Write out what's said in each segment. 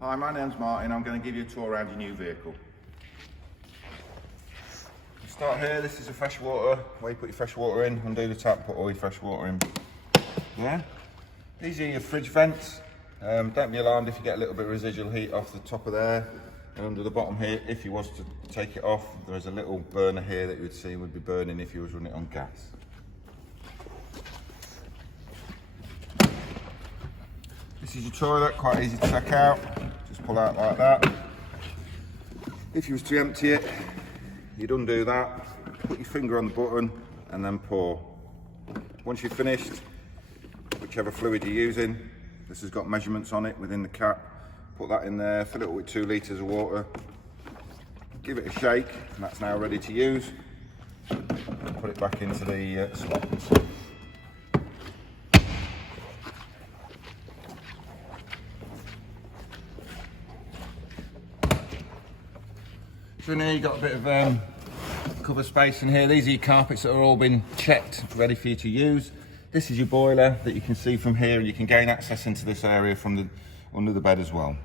Hi, my name's Martin. I'm going to give you a tour around your new vehicle. We'll start here. This is a fresh water, where you put your fresh water in, undo the tap, put all your fresh water in. Yeah. These are your fridge vents. Don't be alarmed if you get a little bit of residual heat off the top of there. And under the bottom here, if you was to take it off, there is a little burner here that you would see would be burning if you was running it on gas. This is your toilet, quite easy to check out. Just pull out like that. If you was to empty it, you'd undo that, put your finger on the button and then pour. Once you've finished, whichever fluid you're using, this has got measurements on it within the cap. Put that in there, fill it up with 2 litres of water, give it a shake, and that's now ready to use. Put it back into the slot. So in here you've got a bit of cover space in here. These are your carpets that are all been checked, ready for you to use. This is your boiler that you can see from here, and you can gain access into this area from under the bed as well.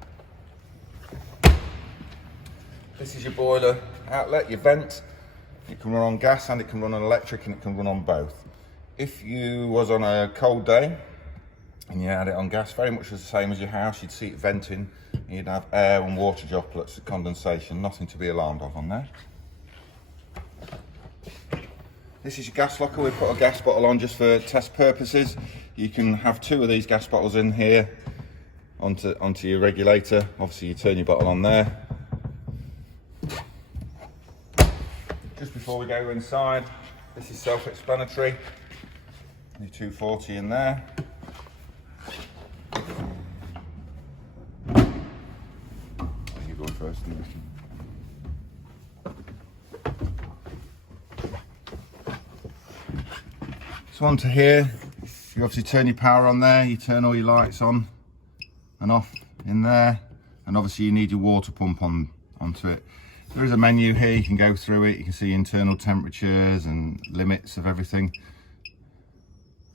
This is your boiler outlet, your vent. It can run on gas and it can run on electric, and it can run on both. If you was on a cold day and you had it on gas, very much the same as your house, you'd see it venting, and you'd have air and water droplets, condensation, nothing to be alarmed of on there. This is your gas locker. We put a gas bottle on just for test purposes. You can have 2 of these gas bottles in here onto your regulator. Obviously you turn your bottle on there. Just before we go inside, this is self-explanatory. Your 240 in there. You go first. So onto here, you obviously turn your power on there, you turn all your lights on and off in there, and obviously you need your water pump onto it. There is a menu here, you can go through it, you can see internal temperatures and limits of everything.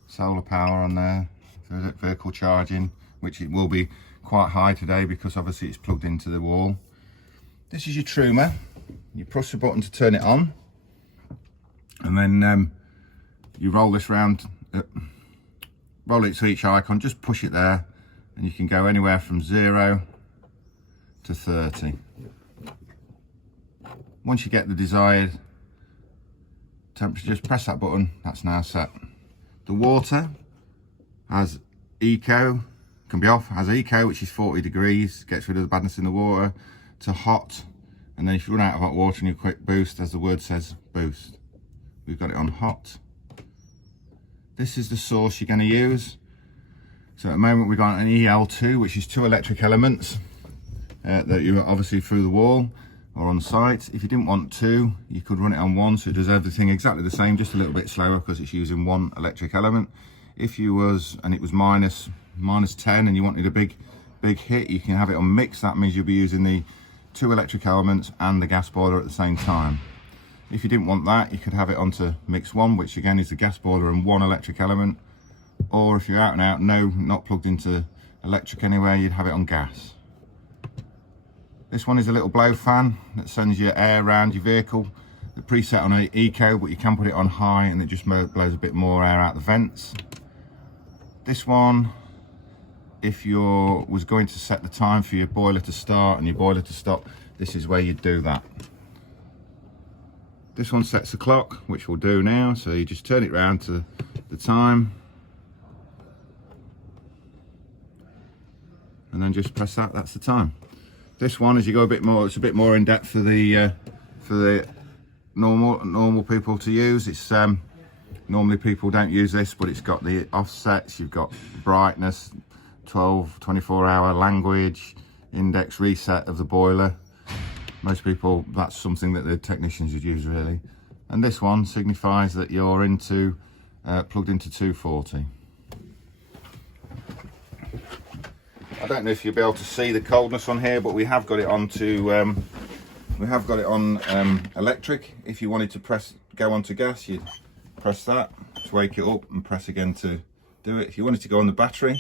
Solar power on there, vehicle charging, which it will be quite high today because obviously it's plugged into the wall. This is your truma. You push the button to turn it on, and then you roll this round, roll it to each icon, just push it there, and you can go anywhere from 0 to 30. Once you get the desired temperature, just press that button, that's now set. The water has eco, can be off, has eco, which is 40 degrees, gets rid of the badness in the water, to hot, and then if you run out of hot water and you quick boost, as the word says, boost. We've got it on hot. This is the source you're going to use. So at the moment we've got an EL2, which is 2 electric elements that you're obviously through the wall or on site. If you didn't want 2, you could run it on 1, so it does everything exactly the same, just a little bit slower because it's using 1 electric element. If you was, and it was minus 10 and you wanted a big hit, you can have it on mix. That means you'll be using the 2 electric elements and the gas boiler at the same time. If you didn't want that, you could have it onto mix 1, which again is the gas boiler and 1 electric element. Or if you're out and out, not plugged into electric anywhere, you'd have it on gas. This one is a little blow fan that sends your air around your vehicle. The preset on eco, but you can put it on high and it just blows a bit more air out the vents. This one, if you was going to set the time for your boiler to start and your boiler to stop, this is where you'd do that. This one sets the clock, which we'll do now, so you just turn it round to the time and then just press that, that's the time. This one, as you go a bit more, it's a bit more in depth for the normal people to use. It's normally people don't use this, but it's got the offsets, you've got brightness, 24-hour language, index reset of the boiler. Most people, that's something that the technicians would use really. And this one signifies that you're plugged into 240. I don't know if you'll be able to see the coldness on here, but we have got it on electric. If you wanted to go onto gas, you'd press that to wake it up and press again to do it. If you wanted to go on the battery,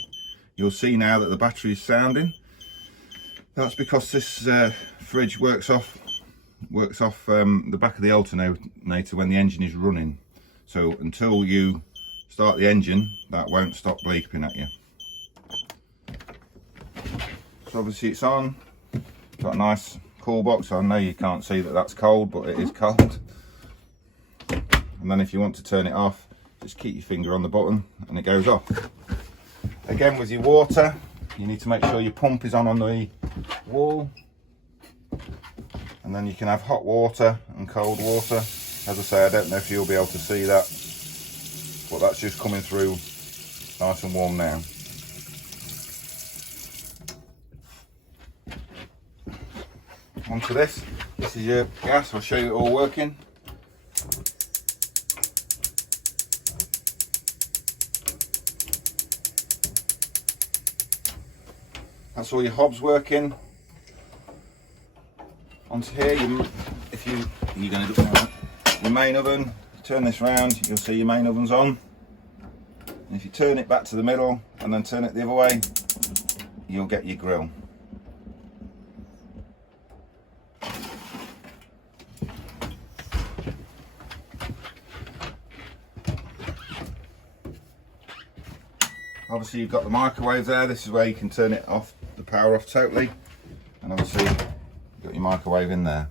you'll see now that the battery is sounding. That's because this fridge works off the back of the alternator when the engine is running. So until you start the engine, that won't stop bleeping at you. So obviously it's on. Got a nice cool box. I know you can't see that that's cold, but it is cold. And then if you want to turn it off, just keep your finger on the button and it goes off. Again, with your water, you need to make sure your pump is on the wall. And then you can have hot water and cold water. As I say, I don't know if you'll be able to see that, but that's just coming through nice and warm now. Onto this. This is your gas. I'll show you it all working. That's all your hobs working. Onto here, you're going to do your main oven. Turn this round, you'll see your main oven's on. And if you turn it back to the middle and then turn it the other way, you'll get your grill. Obviously you've got the microwave there. This is where you can turn it off, the power off totally. And obviously you've got your microwave in there.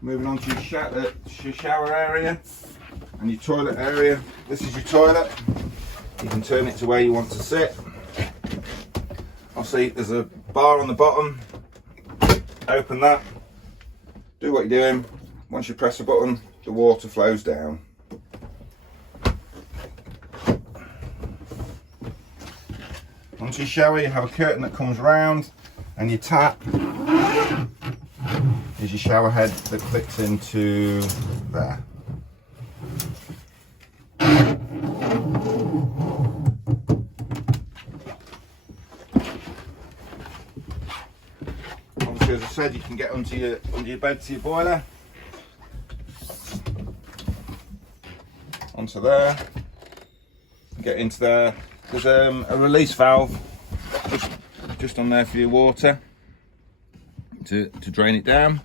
Moving on to your shower area and your toilet area. This is your toilet. You can turn it to where you want to sit. Obviously there's a bar on the bottom. Open that. Do what you're doing. Once you press a button, the water flows down. Onto your shower, you have a curtain that comes round, and your tap is your shower head that clicks into there. Obviously, as I said, you can get under your bed to your boiler. Onto there. Get into there. There's a release valve just on there for your water to drain it down.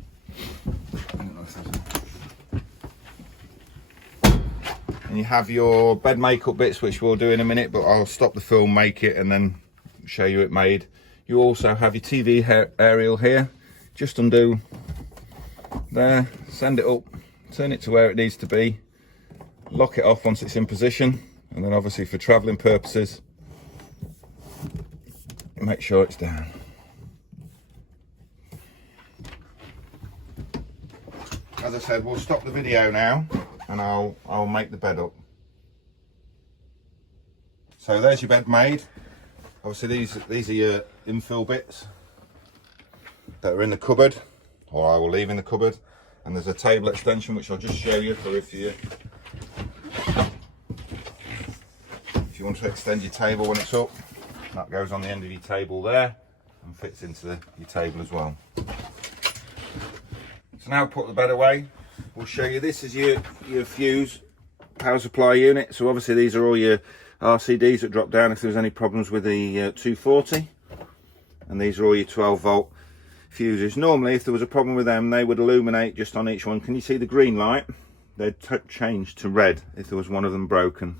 And you have your bed makeup bits, which we'll do in a minute, but I'll stop the film, make it, and then show you it made. You also have your TV aerial here. Just undo there, send it up, turn it to where it needs to be, lock it off once it's in position. And then obviously for travelling purposes, make sure it's down. As I said, we'll stop the video now and I'll make the bed up. So there's your bed made. Obviously these are your infill bits that are in the cupboard, or I will leave in the cupboard. And there's a table extension which I'll just show you for if you want to extend your table when it's up. That goes on the end of your table there and fits into your table as well. So now put the bed away. We'll show you, this is your fuse power supply unit. So obviously these are all your RCDs that drop down if there's any problems with the 240. And these are all your 12 volt fuses. Normally if there was a problem with them, they would illuminate just on each one. Can you see the green light? They'd change to red if there was one of them broken.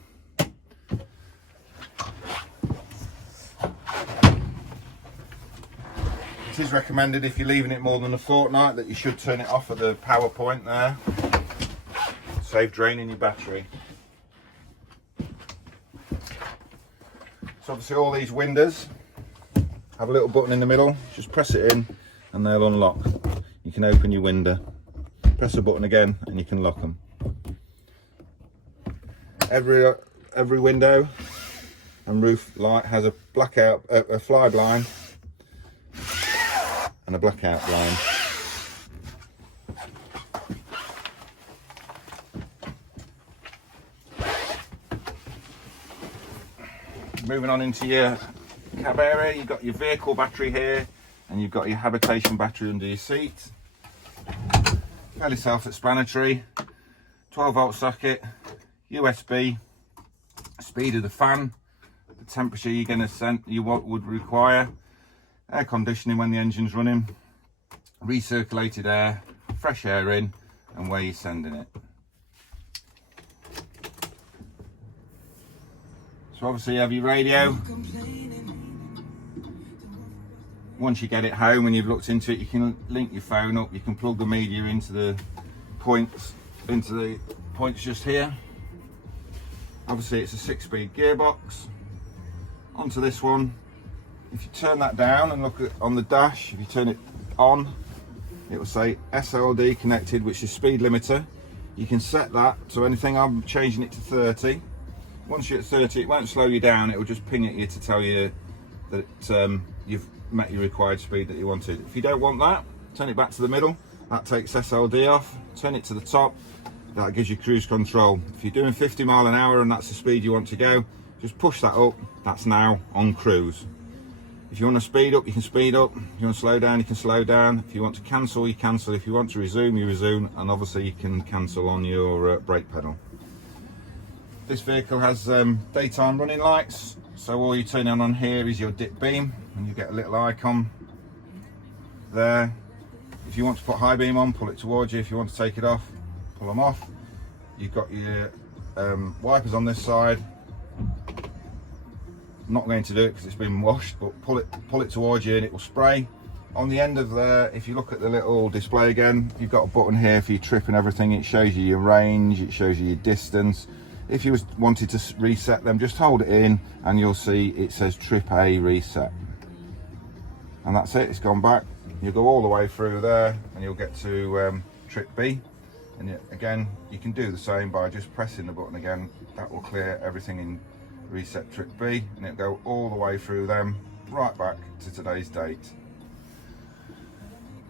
It is recommended if you're leaving it more than a fortnight that you should turn it off at the power point there. Save draining your battery. So obviously all these windows have a little button in the middle. Just press it in and they'll unlock. You can open your window. Press the button again and you can lock them. Every window and roof light has a blackout, a fly blind and a blackout blind. Moving on into your cab area, you've got your vehicle battery here and you've got your habitation battery under your seat. Fairly self-explanatory. 12 volt socket, USB, speed of the fan, the temperature you're going to send, would require. Air conditioning when the engine's running, recirculated air, fresh air in, and where you're sending it. So obviously you have your radio. Once you get it home and you've looked into it, you can link your phone up, you can plug the media into the points just here. Obviously it's a 6-speed gearbox. Onto this one, if you turn that down and look at on the dash, if you turn it on, it will say SLD connected, which is speed limiter. You can set that to anything. I'm changing it to 30. Once you're at 30, it won't slow you down, it will just ping at you to tell you that you've met your required speed that you wanted. If you don't want that, turn it back to the middle, that takes SLD off. Turn it to the top, that gives you cruise control. If you're doing 50 mile an hour and that's the speed you want to go, just push that up, that's now on cruise. If you want to speed up, you can speed up. If you want to slow down, you can slow down. If you want to cancel, you cancel. If you want to resume, you resume, and obviously you can cancel on your brake pedal. This vehicle has daytime running lights, so all you turn on here is your dip beam, and you get a little icon there. If you want to put high beam on, pull it towards you. If you want to take it off, pull them off. You've got your wipers on this side. I'm not going to do it because it's been washed, but pull it towards you and it will spray. On the end of there, if you look at the little display again, you've got a button here for your trip and everything. It shows you your range, it shows you your distance. If you wanted to reset them, just hold it in and you'll see it says trip A reset. And that's it, it's gone back. You'll go all the way through there and you'll get to trip B. And again, you can do the same by just pressing the button again. That will clear everything in reset trip B, and it'll go all the way through them, right back to today's date.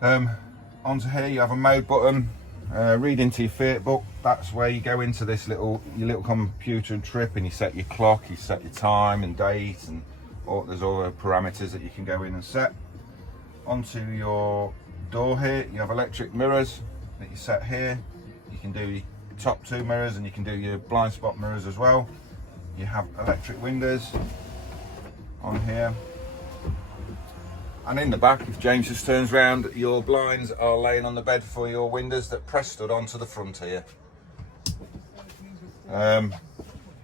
Onto here you have a mode button. Read into your Fiat book, that's where you go into this your little computer and trip, and you set your clock, you set your time and date, and there's all the parameters that you can go in and set. Onto your door here, you have electric mirrors that you set here. You can do your top 2 mirrors and you can do your blind spot mirrors as well. You have electric windows on here. And in the back, if James just turns round, your blinds are laying on the bed for your windows that press stud onto the front here. It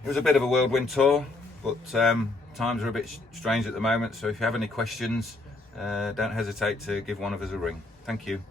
was a bit of a whirlwind tour, but times are a bit strange at the moment, so if you have any questions, don't hesitate to give one of us a ring. Thank you.